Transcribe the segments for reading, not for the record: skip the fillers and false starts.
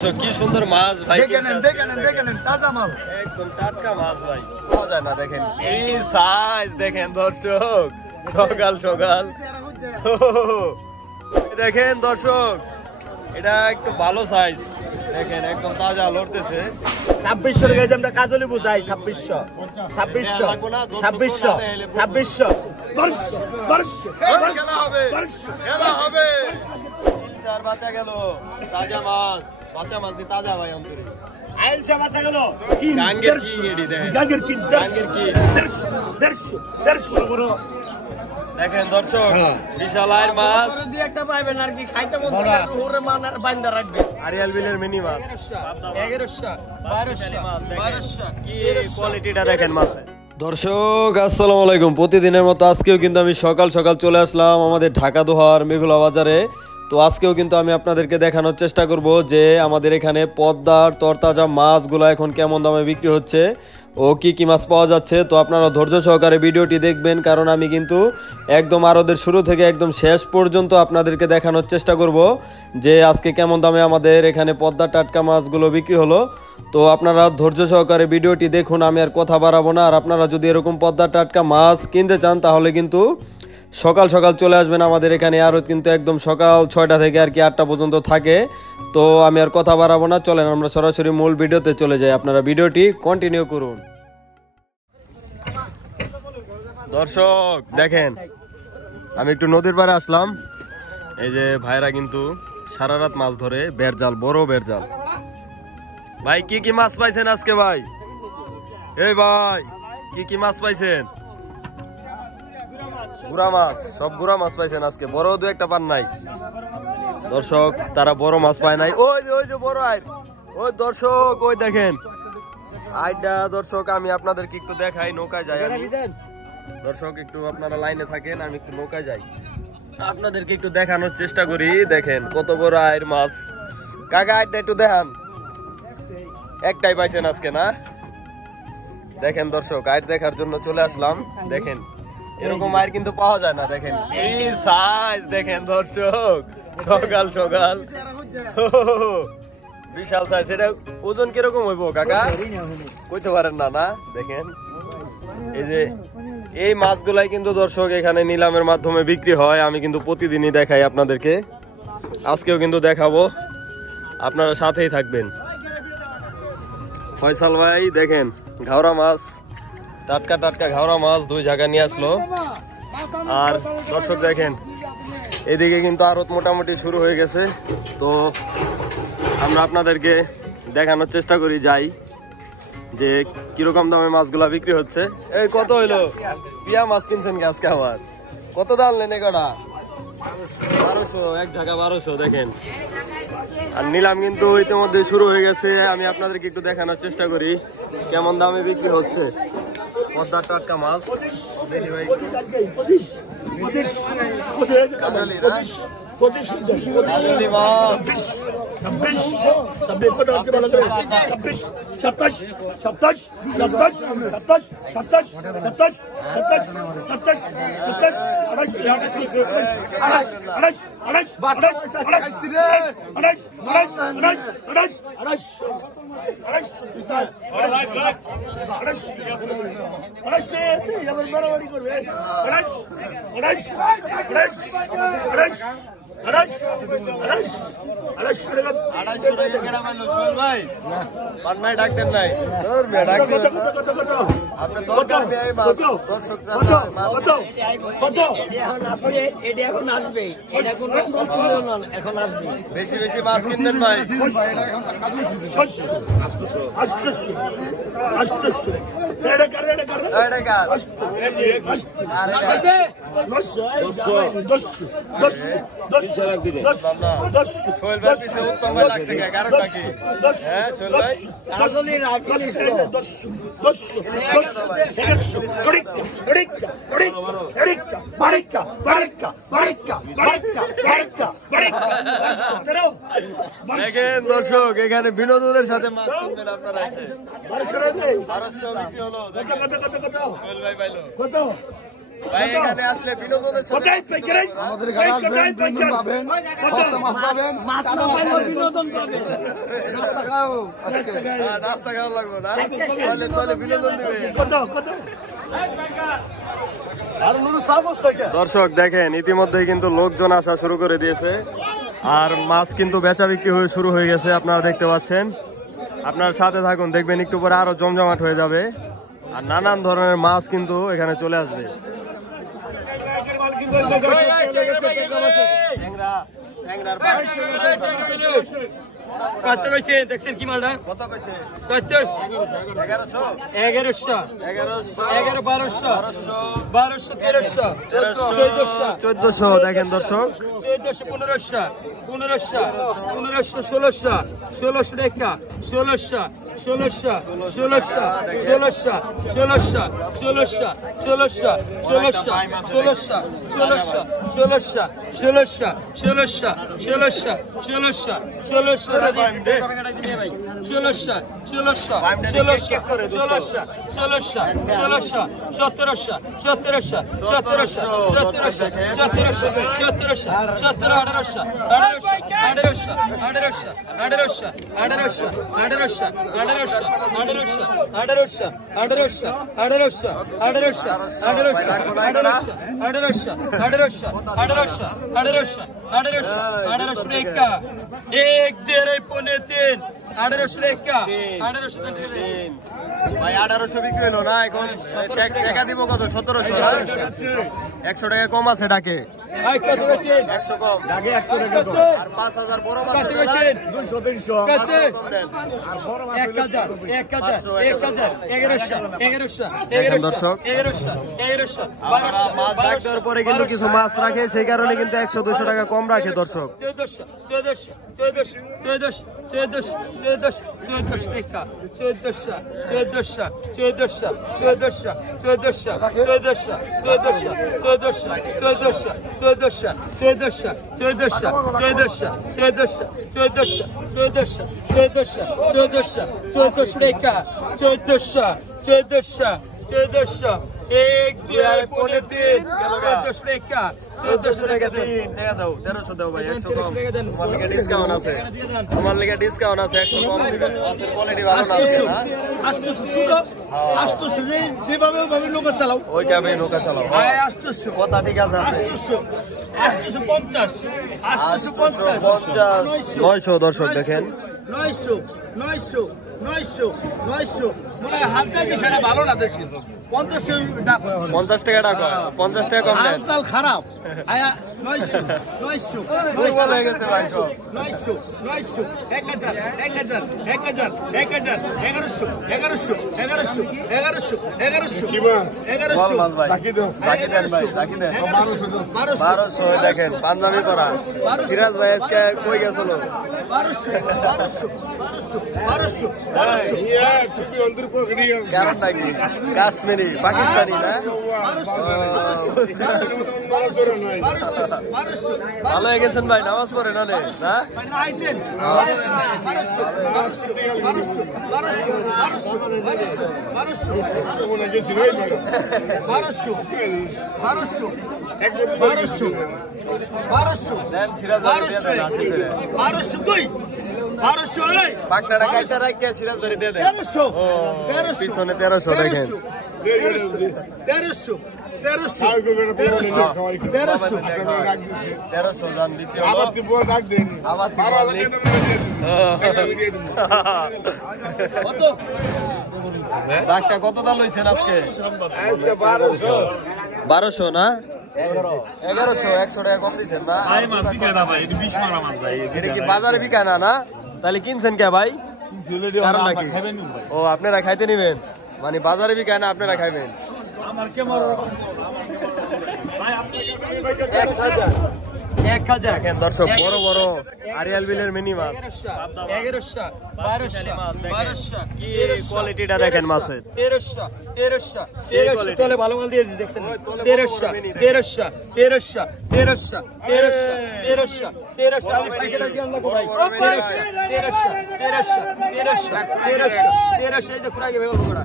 কি সুন্দর মাছ ভাই, দেখেন তাজা মাল, একদম টাটকা মাছ ভাই, পাওয়া যায় না। দেখেন এই সাইজ, দেখেন দর্শক, সকাল সকাল দেখেন দর্শক, এটা একটু ভালো সাইজ, দেখেন একদম তাজা লড়তেছে। 2600 টাকা আমরা কাজলি বুঝাই, 2600 খেলা হবে, খেলা হবে। চার বাঁচা গেল, তাজা মাছ, বাঁচা মাছ দিয়ে তাজা ভাই অন্তরে। আইলশা বাঁচা গেল, গাঙ্গের কি এডি, দেখেন গাঙ্গের কি 150 বড়। দেখেন দর্শক, বিশাল আয়ের মাছ দিয়ে একটা পাইবেন আর কি, খাইতে মন চায় ওরে মান আর বাইন্দা রাখবে। আরিয়াল বিলের মিনি মাছ 1100 1200 কি কোয়ালিটিটা দেখেন মাছের। দর্শক আসসালামু আলাইকুম, প্রতিদিনের মতো আজকেও কিন্তু আমি সকাল সকাল চলে আসলাম আমাদের ঢাকা দোহার মেঘলা বাজারে। তো আজকেও কিন্তু আমি আপনাদেরকে দেখানোর চেষ্টা করব যে আমাদের এখানে পদ্মার তরতাজা মাছগুলো এখন কেমন দামে বিক্রি হচ্ছে ও কি কি মাছ পাওয়া যাচ্ছে। তো আপনারা ধৈর্য সহকারে ভিডিওটি দেখবেন, কারণ আমি কিন্তু একদম আড়তের শুরু থেকে একদম শেষ পর্যন্ত আপনাদেরকে দেখানোর চেষ্টা করব যে আজকে কেমন দামে আমাদের এখানে পদ্মার টাটকা মাছগুলো বিক্রি হলো। তো আপনারা ধৈর্য সহকারে ভিডিওটি দেখুন, আমি আর কথা বাড়াবো না। আর আপনারা যদি এরকম পদ্মার টাটকা মাছ কিনতে চান তাহলে কিন্তু সকাল সকাল চলে আসবেন আমাদের এখানে। আরও কিন্তু একদম সকাল 6টা থেকে আর কি 8টা পর্যন্ত থাকে। তো আমি আর কথা বাড়াবো না, চলেন আমরা সরাসরি মূল ভিডিওতে চলে যাই, আপনারা ভিডিওটি কন্টিনিউ করুন। দর্শক দেখেন, আমি একটু নদীর পাড়ে আসলাম, এই যে ভাইরা কিন্তু সারা রাত মাছ ধরে, বেরজাল, বড় বেরজাল। ভাই কি কি মাছ পাইছেন আজকে ভাই? এই ভাই কি কি মাছ পাইছেন? গুড়া মাছ, সব গুড়া মাছ পাইছেন আজকে, বড় দু একটা পান নাই। দর্শক তারা বড় মাছ পায় নাই, ওই যে বড় আয়, ওই দর্শক ওই দেখেন আইডা। দর্শক আমি আপনাদেরকে একটু দেখাই, নৌকায় যাই আমি। দর্শক একটু আপনারা লাইনে থাকেন, আমি একটু নৌকায় যাই, আপনাদেরকে একটু দেখানোর চেষ্টা করি। দেখেন কত বড় আয়ের মাছ। কাকা আইডা একটু দেখান, একটাই পাইছেন আজকে না? দেখেন দর্শক আইড দেখার জন্য চলে আসলাম। দেখেন এরকম আয়ের কিন্তু পাওয়া যায় না। দেখেন এই সাইজ, দেখেন দর্শক, সকাল সকাল বিশাল সাইজ। এটা ওজন কিরকম হইব কাকা কইতে পারেন না? না দেখেন এই যে এই মাছগুলাই কিন্তু দর্শক এখানে নিলামের মাধ্যমে বিক্রি হয়। আমি কিন্তু প্রতিদিনই দেখাই আপনাদেরকে, আজকেও কিন্তু দেখাবো, আপনারা সাথেই থাকবেন। ফয়সাল ভাই দেখেন ঘাওড়া মাছ, টাটকা টাটকা ঘাওড়া মাছ 2 জায়গায় নিয়ে আসলো। আর দর্শক দেখেন এদিকে কিন্তু আড়ত মোটামুটি শুরু হয়ে গেছে। তো আমরা আপনাদেরকে দেখানোর চেষ্টা করি যাই যে কিরকম দামে মাছগুলা বিক্রি হচ্ছে। এই কত হইলো পিয়া মাছ কিনছেন কি আজকে? আবার কত দাম নেন কটা? 1200, এক জায়গা 1200। দেখেন আর নিলাম কিন্তু ইতিমধ্যে শুরু হয়ে গেছে। আমি আপনাদেরকে একটু দেখানোর চেষ্টা করি কেমন দামে বিক্রি হচ্ছে পদ্মার টাটকা মাছ। দেখি ভাই ডাকতেন নাই বেশি বেশি মাছ কিনবেন ভাই। দেখেন দর্শক এখানে বিনোদনের সাথে মাছ কিনবেন আপনারা। 1200 বিক্রি হলো। কত ভাই এখানে আসলে বিনোদনের সাথে আমাদের এখানে আসবেন, বিনোদন পাবেন, সস্তা মাছ পাবেন, কাটা মাছ পাবেন, বিনোদন পাবে। নাস্তা খাও আজকে। নাস্তা খাওয়া লাগবে না, তাহলে বিনোদন দিবে। আর নুরু সাপোস থেকে দর্শক দেখেন ইতিমধ্যেই কিন্তু লোকজন আসা শুরু করে দিয়েছে, আর মাছ কিন্তু বেচা বিক্রি হয়ে শুরু হয়ে গেছে, আপনারা দেখতে পাচ্ছেন। আপনার সাথে থাকুন, দেখবেন একটু পরে আরো জমজমাট হয়ে যাবে, আর নানান ধরনের মাছ কিন্তু এখানে চলে আসবে। কত কইছে দেখছেন কি মালটা? কত কইছে? কত? 1100 1100 11 1200 1200 1300 1400 1400 দেখেন দর্শক, 1400 1500 1500 1500 1600 1600 টাকা 1600 1600 1600 1600 1600 1600 1600 1600 1600 1600 1600 1600 1600 1600 1600 1600 एक तेरे पुणे तीन 1800 টাকা 1800 টাকা ভাই 1800 বিক্রি হলো না, এখন টাকা দিব কত? 1700 না, 100 টাকা কম আছে ডাকে, আই কত বেচেন 100 কম আগে 100 টাকা কম, আর 5000 বড় মাছ কত বেচেন 200 300 কত আর বড় মাছ 1000 1100 1100 দর্শক। 1100 1100 মাছ ডাকার পরে কিন্তু কিছু মাছ রাখে, সেই কারণে কিন্তু 100 200 টাকা কম রাখে দর্শক। 1400 টাকা 1400 एक दुई पौने तीन 1400 টাকা 1400 টাকা তিন টাকা দাও, 1300 দাও ভাই, 100 কম। আমার লিগে ডিসকাউন্ট আছে, আমার লিগে ডিসকাউন্ট আছে, 100 কম দিবেন। মাছের কোয়ালিটি ভালো না আছে না, আসতেছে ছোট আসতেছে যেভাবে ওভাবে নৌকা চালাও, ওইভাবে নৌকা চালাও। আয় আসতেছে কথা ঠিক আছে আপনি। আসতেছে 50 আসতেছে 50 50 900 দর্শক দেখেন 900 900 900 900 মনে হয় হালচাল বিষয়টা ভালো না দেশ, কিন্তু 50 ডাক হয় 50 টাকা টাকা 50 টাকা কম দেন। হালচাল খারাপ আয়া 900 900 দুর্বল হয়ে গেছে ভাই সব। 900 900 1000 1000 1000 1000 1100 1100 1100 1100 1100 বল মাছ ভাই, 1100 বাকি দেন ভাই, বাকি দেন। 1200 দেখেন পাঞ্জাবি পরা সিরাজ ভাই আজকে কই গেছিল? 1200 কারণ নাকি কাশ্মীরি পাকিস্তানি না, ভালো হয়ে গেছেন ভাই, নামাজ পড়েন অনেক না? দেন সিরাজ ভাই দিয়ে দেন, আসছে। পাকনাটা কাটতে রাখিয়ে সিরাজ ভাই দিয়ে দেন। পিছনে 1300 দেখেন। 1300 জান দিতে হলো। আবার ডাকটা কত দাম লইছেন আজকে? 1200 না, 1100 100 টাকা কম দিচ্ছেন না? এটা কি বাজারে বিকায় না? না তাহলে কিনছেন কে ভাই? কারণ নাকি ও আপনারা খাইতে নিবেন, মানে বাজারে বিকায় না, আপনারা খাইবেন। 1000 দেখেন দর্শক বড় বড় আরিয়াল বিলের মিনি মাছ, 1100 1200 কি কোয়ালিটিটা দেখেন মাছের। 1300 তলে ভালো মাল দিয়ে দেখছেন 1300 1300 আমি পাইকারি জ্ঞান লাগো ভাই 1300 এই যে কুড়াই বেগল করা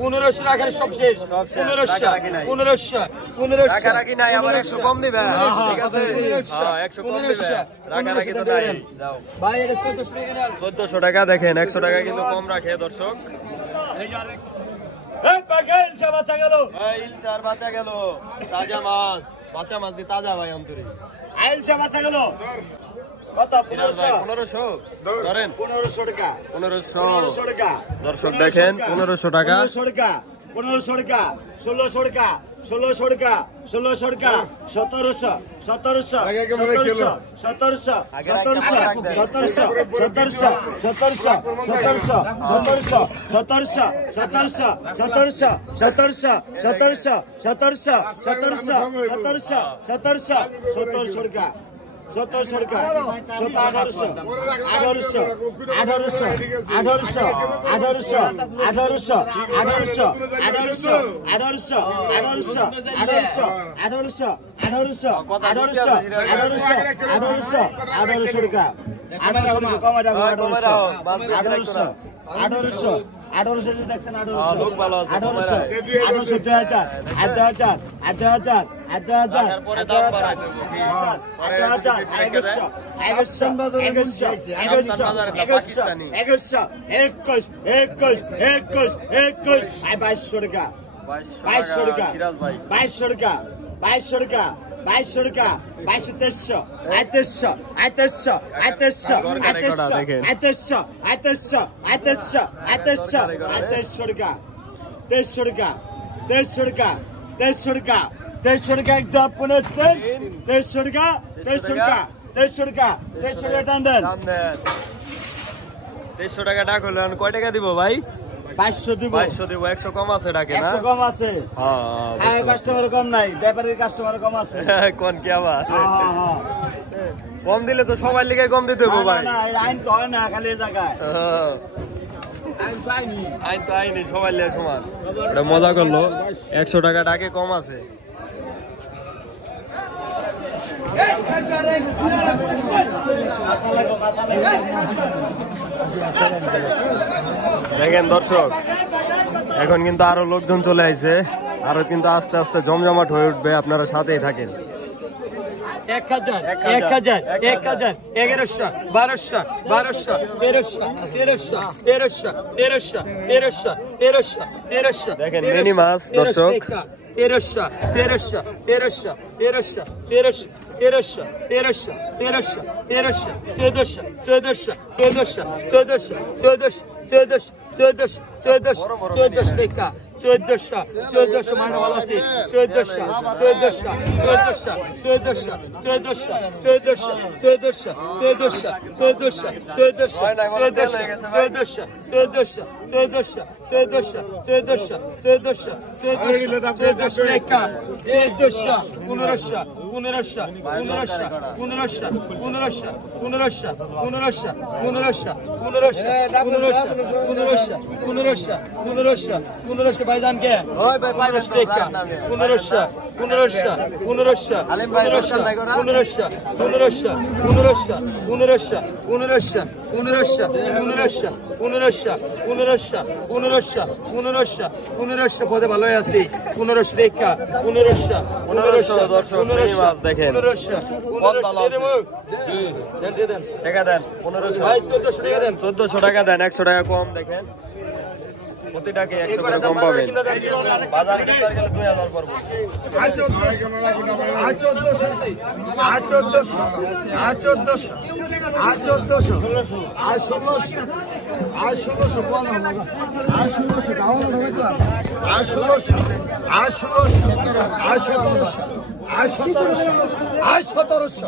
1500 রাখার সব শেষ 1500 রাখি নাই আমার 100 কম দিবেন ঠিক আছে হ্যাঁ 100 কম দিবেন রাখি তো নাই দাও ভাই এটা 1400 টাকা দেখেন 100 টাকা কিন্তু কম রাখে দর্শক এই পাগল ইলশা বাঁচা গেল ইলশার বাঁচা গেল তাজা মাছ বাঁচা মাছ দি তাজা ভাই অন্তরে ইলশা বাঁচা গেল কত 1500 ধরেন 1500 টাকা 1500 টাকা দর্শক দেখেন 1500 টাকা 1500 টাকা 1600 টাকা 1700 টাকা 1700 1700 টাকা ডাক হলো কয় টাকা দিব ভাই 2200 দিব 100 কম আছে ডাকে না 100 কম আছে হ্যাঁ কাস্টমার কম নাই ব্যাপারীর কাস্টমার কম আছে কোন কি আবার কম দিলে তো সবাই লিগে কম দিতে হবে ভাই না আইন তো হয় না খালি জায়গায় আইন তো আইনি সবাই লিগে সমান এটা মজা করলো 100 টাকা ডাকে কম আছে দেখেন দর্শক এখন কিন্তু আরো লোকজন চলে আসছে আরো কিন্তু আস্তে আস্তে জমজমাট হয়ে উঠবে আপনারা সাথেই থাকেন 1000 1100 1100 1200 1300 দেখেন মিনি মাছ দর্শক 1400 মানে ভালো আছে 1400 ভাইজান কে 1500 টাকা 1500 পদে ভালো আছি 1500 টাকা 1500 দেখেন টাকা দেন 1500 ভাই 1400 টাকা দেন 1400 টাকা দেন 100 টাকা কম দেখেন প্রতিটাকে 100 করে কম পাবেন। বাজারে গেলে 2000 পড়বে। আয় 1400 আয় 1400 আয় 1400 আয় 1400 আয় 1600 আয় 1600 কোন হবে আয় 1600 গাওয়া হবে তো আয় 1600 আয় 1600 আয় 1700 আয় 1700 আয় 1700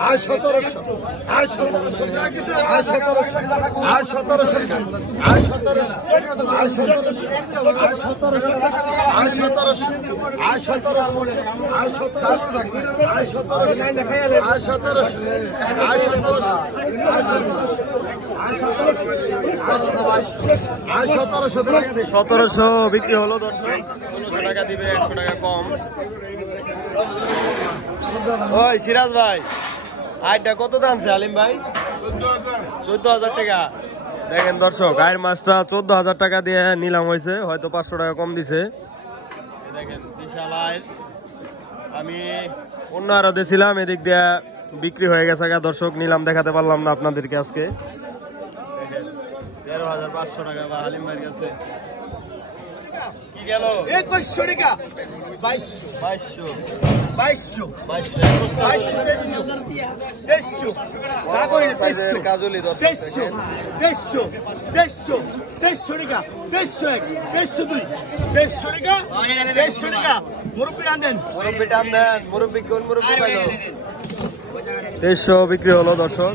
আয় 1700 আয় 1700 আয় 1700 আয় 1700 আয় 1700 আয় 1700 আয় 1700 আয় 1700 আয় 1700 আয় 1700 আয় 1700 আয় 1700 আয় 1700 আয় 1700 আয় 1700 বিক্রি হলো দর্শক। 1600 টাকা দিবে, 100 টাকা কম। ওই সিরাজ ভাই, আইটা কত দামছে আলিম ভাই? 14,000 টাকা। দেখেন দর্শক, আয়ের মাছটা 14,000 টাকা দিয়ে নিলাম হয়েছে, হয়তো 500 টাকা কম দিছে। দেখেন বিশাল আয়। আমি অন্য আরো দিয়েছিলাম, এদিক দিয়ে বিক্রি হয়ে গেছে দর্শক, নিলাম দেখাতে পারলাম না আপনাদেরকে আজকে। দেখেন 13,500 টাকা বা আলিম ভাইয়ের কাছে কি গেল 2100 টাকা 2200 2200 কাজলি দর্শক। 2300 টাকা 2301 2302 টাকা মুরব্বী আনদেন মুরব্বি টান দেন, মুরব্বি কোন মুরব্বি পাইলো? 2300 বিক্রি হলো দর্শক।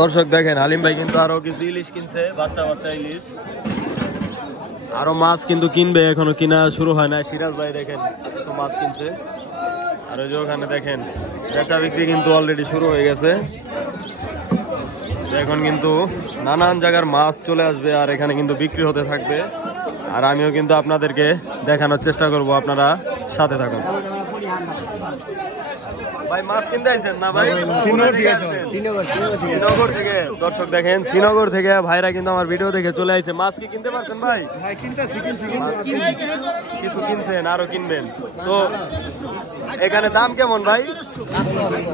দর্শক দেখেন আলিম ভাই কিন্তু আরো কিছু ইলিশ কিনছে, বাচ্চা বাচ্চা ইলিশ। আরো মাছ কিন্তু কিনবে, এখনো কিনা শুরু হয় না। সিরাজ ভাই দেখেন কিছু মাছ কিনছে। আর ওই যে ওখানে দেখেন বেচা বিক্রি কিন্তু অলরেডি শুরু হয়ে গেছে। এখন কিন্তু নানান জায়গার মাছ চলে আসবে আর এখানে কিন্তু বিক্রি হতে থাকবে। আর আমিও কিন্তু আপনাদেরকে দেখানোর চেষ্টা করব, আপনারা সাথে থাকুন। ভাই মাছ কিনতে আইছেন না ভাই? শ্রীনগর থেকে দর্শক দেখেন, শ্রীনগর থেকে ভাইরা কিন্তু আমার ভিডিও দেখে চলে আইছে। মাছ কি কিনতে পারছেন ভাই? কিছু কিনছেন, আরো কিনবেন তো। এখানে দাম কেমন ভাই?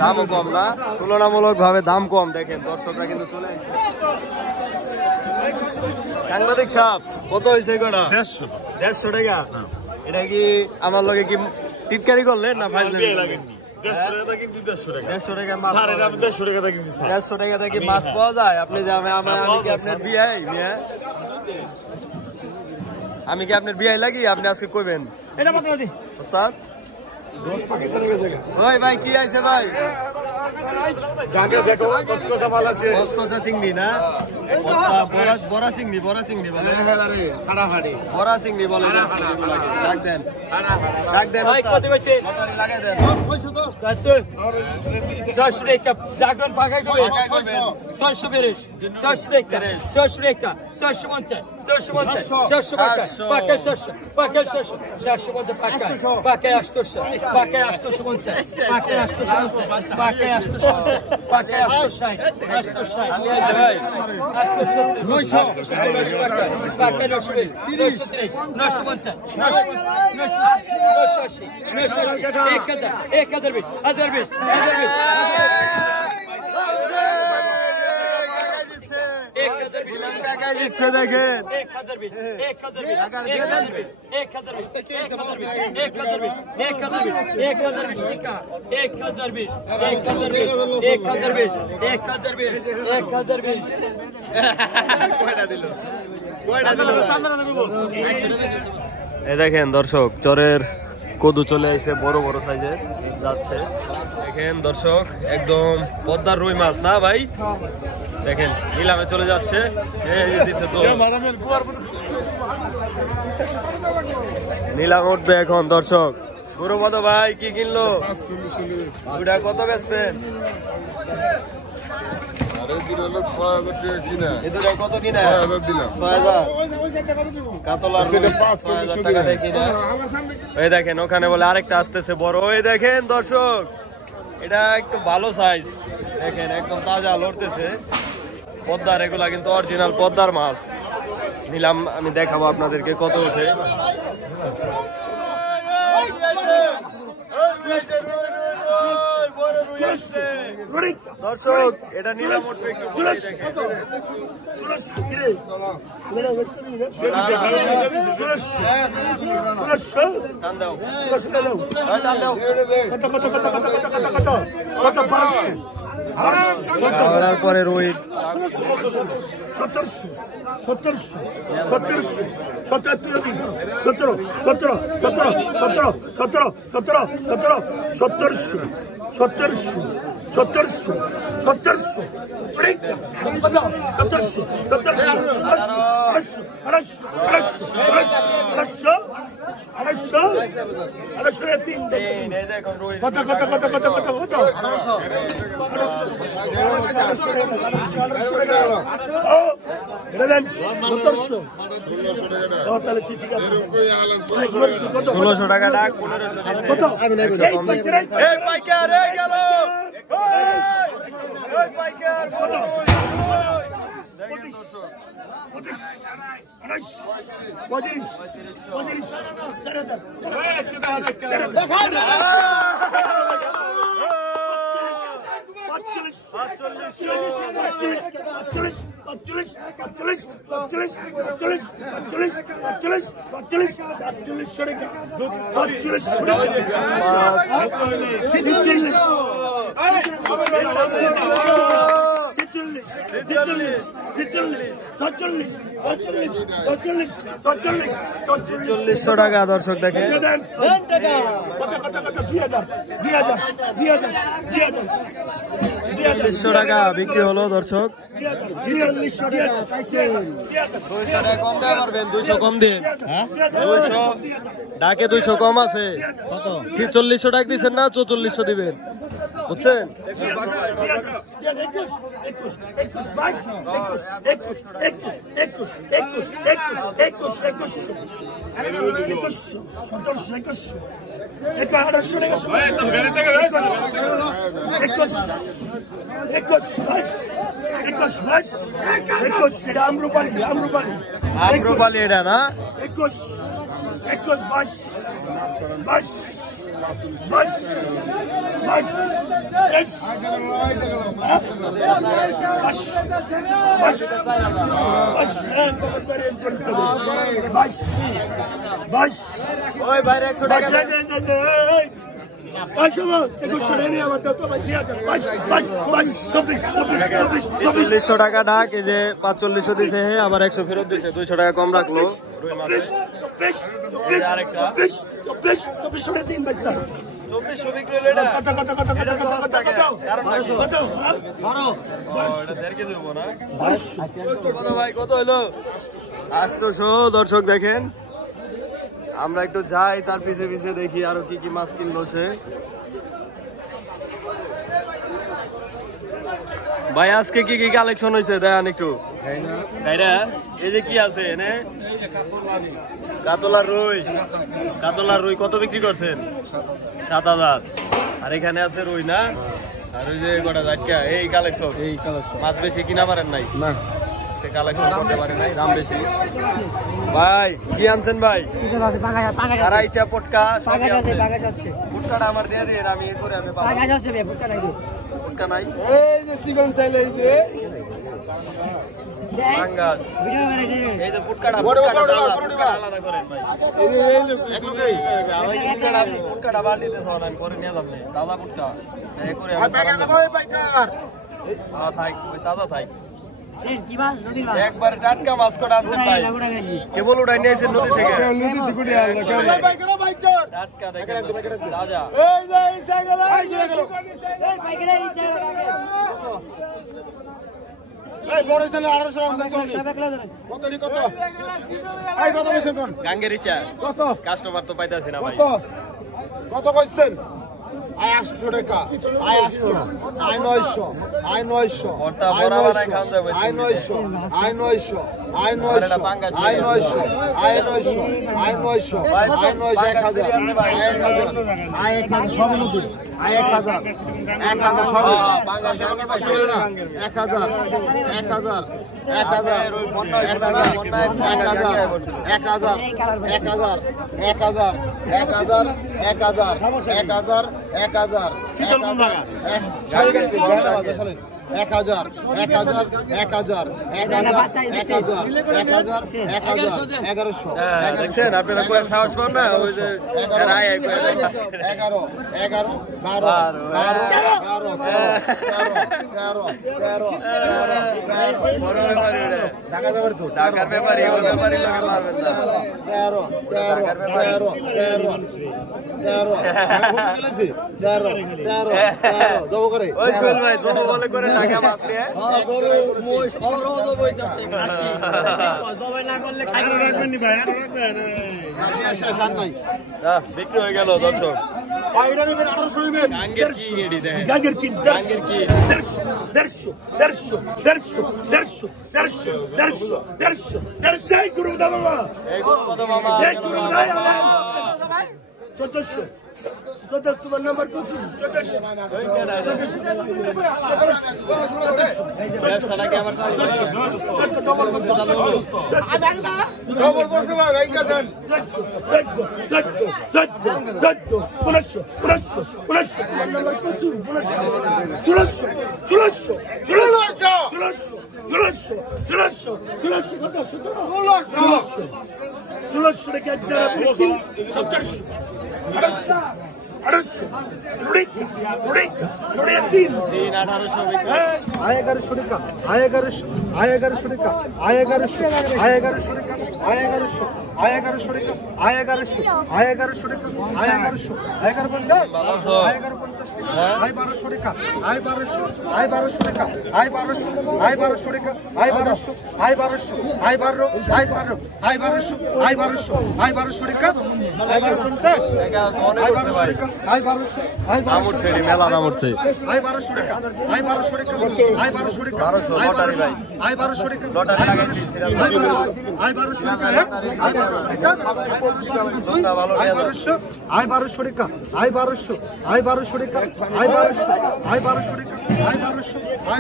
দামও কম না, তুলনামূলক ভাবে দাম কম। দেখেন দর্শকরা কিন্তু চলে আসছে। সাংবাদিক সাহেব কত হয়েছে এগুলা? 150 টাকা। এটা কি আমার লগে কি টিটকারি করলেন না ভাই? 150 টাকা মাছ পাওয়া যায়? আপনি যে আমি কি আপনার বিয়াই মিয়া? আমি কি আপনার বিয়াই লাগি? আপনি আজকে কইবেন ওস্তাদ? ওই ভাই কি আছে ভাই? কচকচা চিংড়ি না? বড়া চিংড়ি, বড়া চিংড়ি বলে, বড়া চিংড়ি বলে। ডাক দেন, ডাক দেন। 600 টাকা জাগরণ পাকাই দেবে। 600 বেরেশ 600 টাকা 600 টাকা 650 650 650 পাকা 600 পাকা 600 750 পাকা পাকা 800 পাকা 850 পাকা 850 পাকা 850 পাকা 860 860 ভাই 870 900 টাকা পাকা 900 930 950 দেখেন দর্শক, চরের কদু চলে আসছে, বড় বড় সাইজের যাচ্ছে। দেখেন দর্শক, একদম পদ্মার রুই মাছ না ভাই? দেখেন নিলামে চলে যাচ্ছে। নিলাম উঠবে এখন দর্শক। গুরুপদ ভাই কি কিনলো? দুটা কত বেচবেন? কত কিনা? 6,000। কাতলার 5,000 টাকা দিয়ে কিনা। এই দেখেন ওখানে বলে আরেকটা আসতেছে বড়। ওই দেখেন দর্শক, এটা একটু ভালো সাইজ। দেখেন একদম তাজা লড়তেছে। পদ্মার, এগুলা কিন্তু অরিজিনাল পদ্মার মাছ। নিলাম আমি দেখাবো আপনাদেরকে কত ওঠে। দর্শক এটা নিলাম উঠবে একটু বলেই দেখেন। টান দাও, টান দাও। ধরার পরে রোহিত 1700 1700 1700 17 17 17 17 17 17 17 17 1700 1700 1700 1700 30 1700 1700 ষোলোশো টাকা ডাক 40 টাকা দর্শক দেখেন 40 টাকা বিক্রি হলো দর্শক 200 টাকা কম দেওয়া পারবেন 200 কম দিন 200 ডাকে 200 কম আছে কত 4600 টাকা দিচ্ছেন না 4400 দিবেন বুঝছেন আম্রপালি এটা না 100 টাকা টাকা ডাক এই যে 4500 দিছে আবার 100 ফেরত দিছে 200 টাকা কম রাখলো 2400 বিক্রি হলো এটা কত ভাই কত হলো 800 দর্শক দেখেন আমরা একটু যাই তার পিছে পিছে দেখি আরো কি কি মাছ কিনলো সে ভাই আজকে কি কি কালেকশন হয়েছে দেখান একটু এই যে কি আছে এনে কাতলার রুই কত বিক্রি করছেন 7000 আর এখানে আছে রুই না আর ওই যে গোটা জাটকা এই কালেকশন মাছ বেশি কিনা পারেন নাই না কালেকশন করতে পারেন নাই দাম বেশি ভাই কি আনছেন ভাই আড়াইচা পটকা পুটকাটা আমার দিয়ে দিন আমি এ করে আমি পুটকা নাই এই যে চিকন চাইলে এই যে পাঙ্গাস এই যে পুটকাটা আলাদা করেন ভাই এই যে পুটকাটা বাটিতে ধর আমি করে নিয়ে যাব তাজা পুটকা এই করে আমি থাক ওই তাজা থাক একবার টাটকা মাছ কটা আনছেন ভাই কেবল উঠাই নিয়েছেন নদী থেকে টাটকা দেখেন তাজা গাঙ্গের ইচ্ছা কত কাস্টমার তো পাইতেছি না ভাই কত কইছেন 800 টাকা 800 900 900 1000 1000 শীতল কোন জায়গা? 1000 দেখছেন আপনারা কয়ে সাহস পান না ওই যে 11 ঢাকার ব্যাপারী ওর ব্যাপারী লোকে মারবেন না। 13 জব করে ওই সোহেল ভাই তো বলে করে ঢাকা মাছ নিয়ে বিক্রি হয়ে গেল দর্শক। গাঙ্গের কি এডি দেখেন, গাঙ্গের কি 150 এই গুরু দাও বাবা, এই গরু কত মামা? এই গুরু দাও 1400 কত তোমার নাম্বার কত? 1400 ব্যবসাটা কি আমার চালু হয়ে গেছে? ডবল বসে ভাই ভাইকা দেন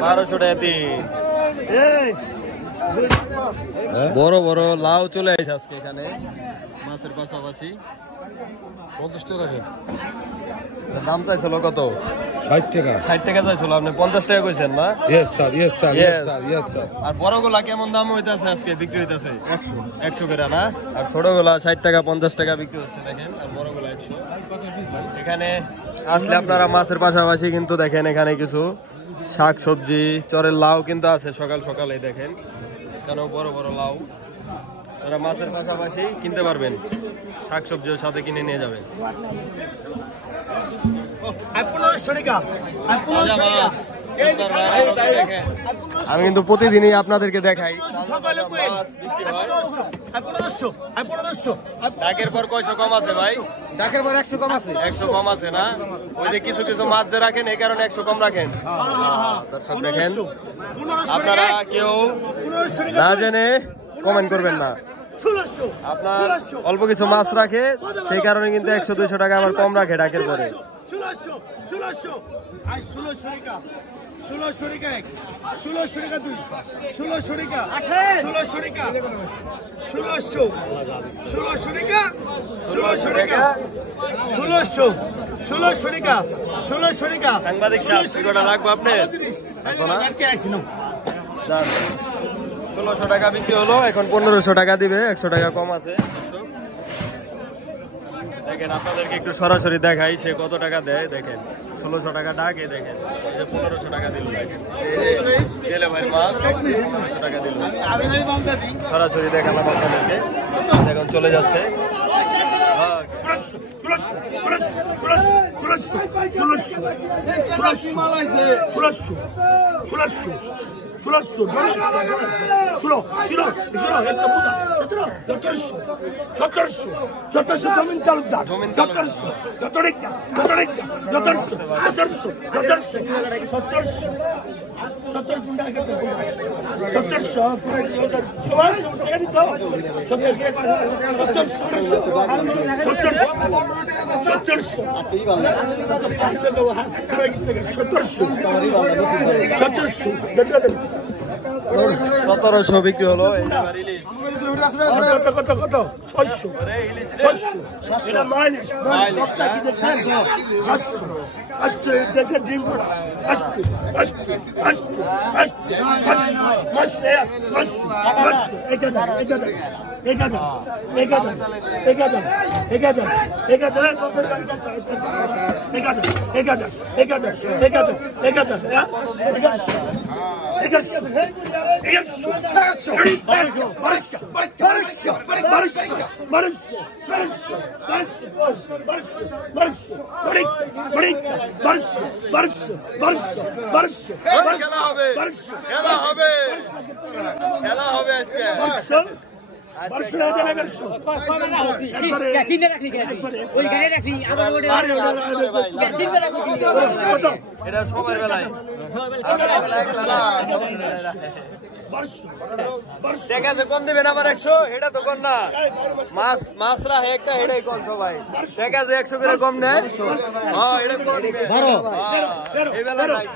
1200 টাকা দিন। বড় বড় লাউ চলে আসে আজকে এখানে মাছের পাশাপাশি। 50 টাকা দাম চাইছিল কত? 60 টাকা 60 টাকা চাইছিল, আপনি 50 টাকা কইছেন না? Yes sir yes sir Yes. Yes sir আর বড়গুলা কেমন দাম হইতাছে আজকে বিক্রি হইতাছে? 100 করে না? আর ছোটগুলা 60 টাকা 50 টাকা বিক্রি হচ্ছে দেখেন, আর বড়গুলা 100। এখানে আসলে আপনারা মাছের পাশাপাশি কিন্তু দেখেন এখানে কিছু শাক সবজি চরের লাউ কিন্তু আছে সকাল সকালে দেখেন, কেন বড় বড় লাউ। আপনারা মাছের পাশাপাশি কিনতে পারবেন, শাক সবজিও সাথে কিনে নিয়ে যাবেন। আমি কিন্তু প্রতিদিনই আপনাদেরকে দেখাই ডাকের পর কয়শো কম আছে ভাই? ডাকের পর 100 কম আছে। 100 কম আছে না? ওই যে কিছু কিছু মাছ যে রাখেন এই কারণে 100 কম রাখেন। দর্শক দেখেন, আপনারা কেউ না জেনে কমেন্ট করবেন না। আপনার অল্প কিছু মাছ রাখে সেই কারণে কিন্তু 100-200 টাকা আবার কম রাখে ডাকের পরে। 16 সাংবাদিক সাহেব কটা লাগবে আপনার? 1600 টাকা বিক্রি হলো, এখন 1500 টাকা দিবে, 100 টাকা কম আছে। দেখেন আপনাদেরকে একটু সরাসরি দেখাই সে কত টাকা দেয়। দেখেন 1600 টাকা ডাকে, দেখেন 1500 টাকা দিল। দেখেন জেলে ভাই মাছ 1500 টাকা দিল, সরাসরি দেখালাম আপনাদেরকে। এখন চলে যাচ্ছে। সতেরোশো বিক্রি হলো। কত 600 এটা মাইলিশ 700 ডিম করা এটা সবার বেলায় ঠিক আছে কম দিবেন আবার 100 এটা তো কোন না মাছ রাখে একটা এটাই কোন সবাই ঠিক আছে 100 করে কম নেয় হ্যাঁ এটা কোন দিবে 12 এই বেলা নাই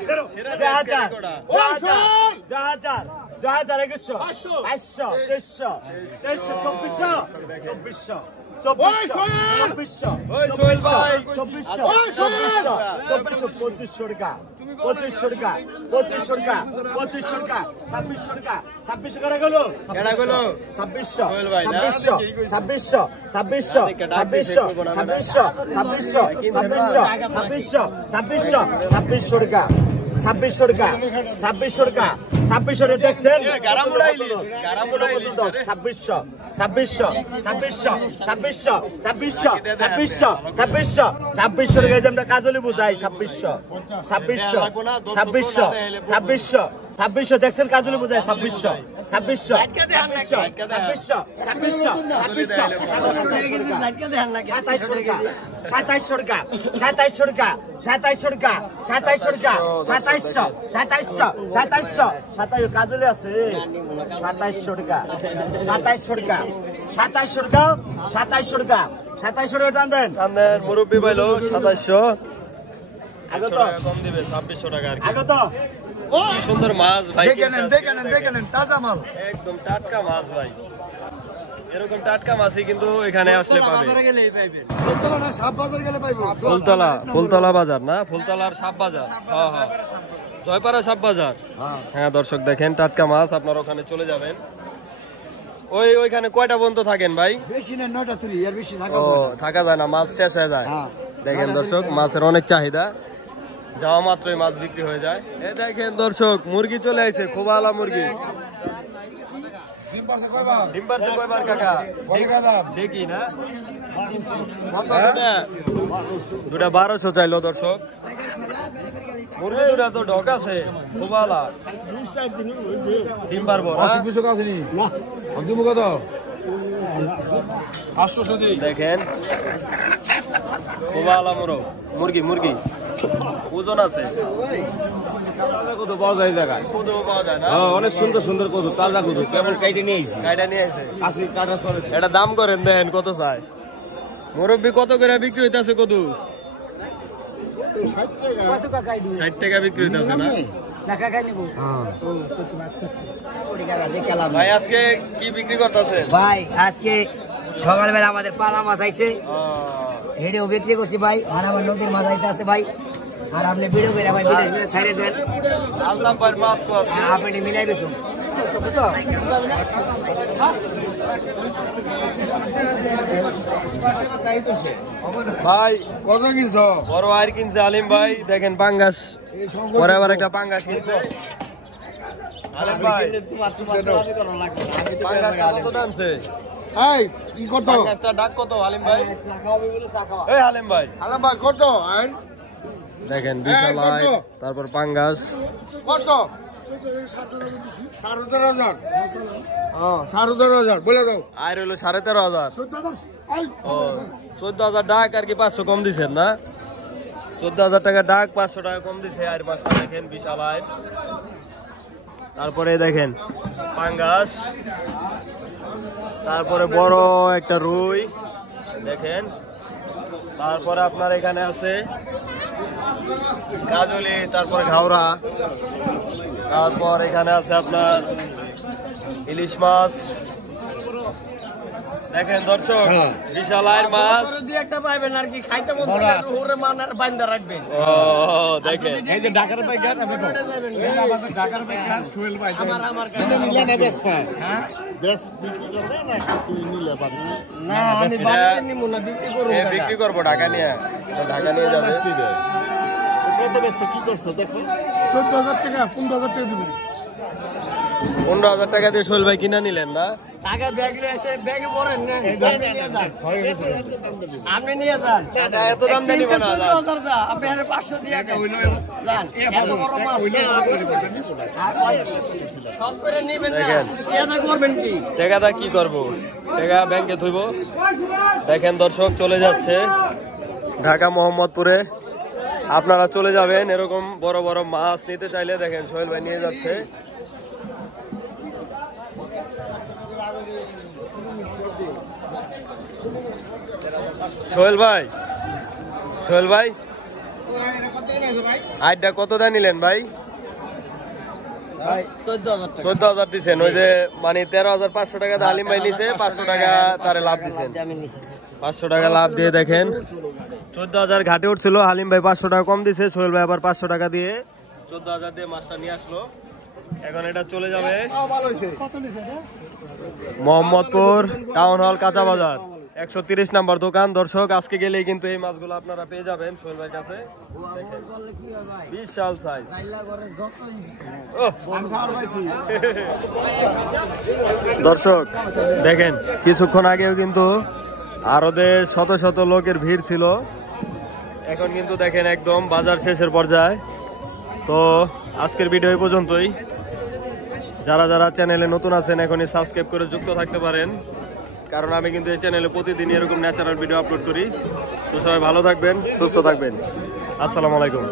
2600 দেখছেন 2600 আমরা কাজলি বুঝাই 2600 দেখছেন কাজলি বুঝাই 2600 কাজলি আছে 2700 টাকা মুরব্বী পাইলো 2700 আগে তো কম দিবে 2600 টাকা আর আগে তো কি সুন্দর মাছ ভাই দেখেন তাজা মাল একদম টাটকা মাছ ভাই এরকম টাটকা মাছই কিন্তু এখানে আসলে পাবে বাজারে গেলেই পাবেন ফুলতলা না সাপ বাজার গেলে পাইবো ফুলতলা বাজার না ফুলতলার সাপ বাজার হ্যাঁ হ্যাঁ জয়পাড়া সাপ বাজার হ্যাঁ দর্শক দেখেন টাটকা মাছ আপনারা ওখানে চলে যাবেন ওইখানে কয়টা পর্যন্ত থাকেন ভাই বেশি না 9টা 3 এর বেশি থাকা যায় না মাছ শেষ হয়ে যায় দেখেন দর্শক মাছের অনেক চাহিদা যাওয়া মাত্রই মাছ বিক্রি হয়ে যায় এই দেখেন দর্শক মুরগি চলে আইছে খুব ভালো মুরগি ডিম পারছে কয়বার কাকা দেখি না দুটা 1200 চাইলো দর্শক মুরগি দুটা তো ঢক আছে খুব ভালো ডিম পারবো দেখেন খুব ভালো মুরগি ওজন আছে কদু পাওয়া যায় জায়গায় কদু পাওয়া যায় না অনেক সুন্দর কদু তাজা কদু কেবল কাইটে নিয়ে আইছে এটা দাম করেন দেখেন কত চাই মুরব্বি কত করে বিক্রি হইতাছে কদু 60 টাকা বিক্রি হইতাছে না ভাই আজকে কি বিক্রি করতেছে ভাই আজকে সকালবেলা আমাদের পালা মাছ আইছে হেডেও বিক্রি করছি ভাই আর আমার নদীর মাছ আইতে আছে ভাই আর আপনি ভিডিও করে ভাই ভিডিও ছাইরে দেন আল্লাহ পার মাছ কো আপনি মিলাই বেসুন ভাই কত কিনছো বড় আর কিনছে আলিম ভাই দেখেন পাঙ্গাস পরে আবার একটা পাঙ্গাস কিনছে আলিম ভাই পাঙ্গাস কত দামছে এই কি কত পাঙ্গাসটা ডাক কত আলিম ভাই এই আলিম ভাই কত আইন দেখেন বিশাল আই তারপর পাঙ্গাস কত 17,500 17,500 বলে দাও আর হলো 13,500 ও 14,000 ডাক আর কি 500 কম দিছেন না 14,000 টাকা ডাক 500 টাকা কম দিছে আর মাছটা দেখেন বিশাল আই তারপরে দেখেন পাঙ্গাস তারপরে বড় একটা রুই দেখেন তারপরে আপনার এখানে আছে কাজলি তারপরে ঘাওড়া তারপর এখানে আছে আপনার ইলিশ মাছ দেখেন দর্শক বিশাল আয়ের মাছ। দুই একটা পাইবেন আর কি খাইতে মন চাইলে একটু হুরে মান আর বাইন্দা রাখবেন। ও দেখেন এই যে ঢাকার পাইকার আমাদের ঢাকার পাইকার সোহেল ভাই আমার কাছে নিলে না বেশ পায়। হ্যাঁ বেশ বিক্রি করবে না তুই নিলে বাড়িতে? না আমি বাড়িতে নিব না, বিক্রি করব। বিক্রি করবো ঢাকা নিয়ে, ঢাকা নিয়ে যাবে। কত বেশ কি করছো দেখো? 14,000 টাকা 15,000 টাকা দিবেন। 15,000 টাকা দিয়ে সোহেল ভাই কিনা নিলেন না? টাকা ব্যাগ এসে ব্যাগে ভরেন না, আপনি নিয়ে যান। আপনি নিয়ে যান, এত দাম দিয়ে নিব না। 14,000 দা আপনি এর 500 দিয়ে যান। এত বড় মাছ সব করে নেবেন না, দেখেন। এটা করবেন কি? টাকাটা কি করবো? টাকা ব্যাংকে থইব। দেখেন দর্শক চলে যাচ্ছে ঢাকা মোহাম্মদপুরে। আপনারা চলে যাবেন এরকম বড় বড় মাছ নিতে চাইলে। দেখেন সোহেল ভাই নিয়ে যাচ্ছে। সোহেল ভাই, সোহেল ভাই আইডটা কত দা নিলেন ভাই? ভাই 14,000 টাকা 14,000 দিচ্ছেন। ওই যে মানে 13,500 টাকা হালিম ভাই নিছে, 500 টাকা তারে লাভ দিচ্ছেন। আমি নিছি। 500 টাকা লাভ দিয়ে দেখেন 14,000 ঘাটে উঠছিল। হালিম ভাই 500 টাকা কম দিছে, সোহেল ভাই আবার 500 টাকা দিয়ে 14,000 দিয়ে মাছটা নিয়ে আসলো। এখন এটা চলে যাবে মোহাম্মদপুর টাউন হল কাঁচা বাজার 130 নাম্বার দোকান। দর্শক আজকে গেলেই কিন্তু এই মাছগুলো আপনারা পেয়ে যাবেন সোহেল ভাইয়ের কাছে। বিশাল সাইজ। দর্শক দেখেন কিছুক্ষণ আগেও কিন্তু আরো শত শত লোকের ভিড় ছিল। এখন কিন্তু দেখেন একদম বাজার শেষের পর্যায়ে। তো আজকের ভিডিও এই পর্যন্তই। যারা যারা চ্যানেলে নতুন আছেন এখনই সাবস্ক্রাইব করে যুক্ত থাকতে পারেন, কারণ আমি কিন্তু এই চ্যানেলে প্রতিদিন এরকম ন্যাচারাল ভিডিও আপলোড করি। তো সবাই ভালো থাকবেন, সুস্থ থাকবেন। আসসালামু আলাইকুম।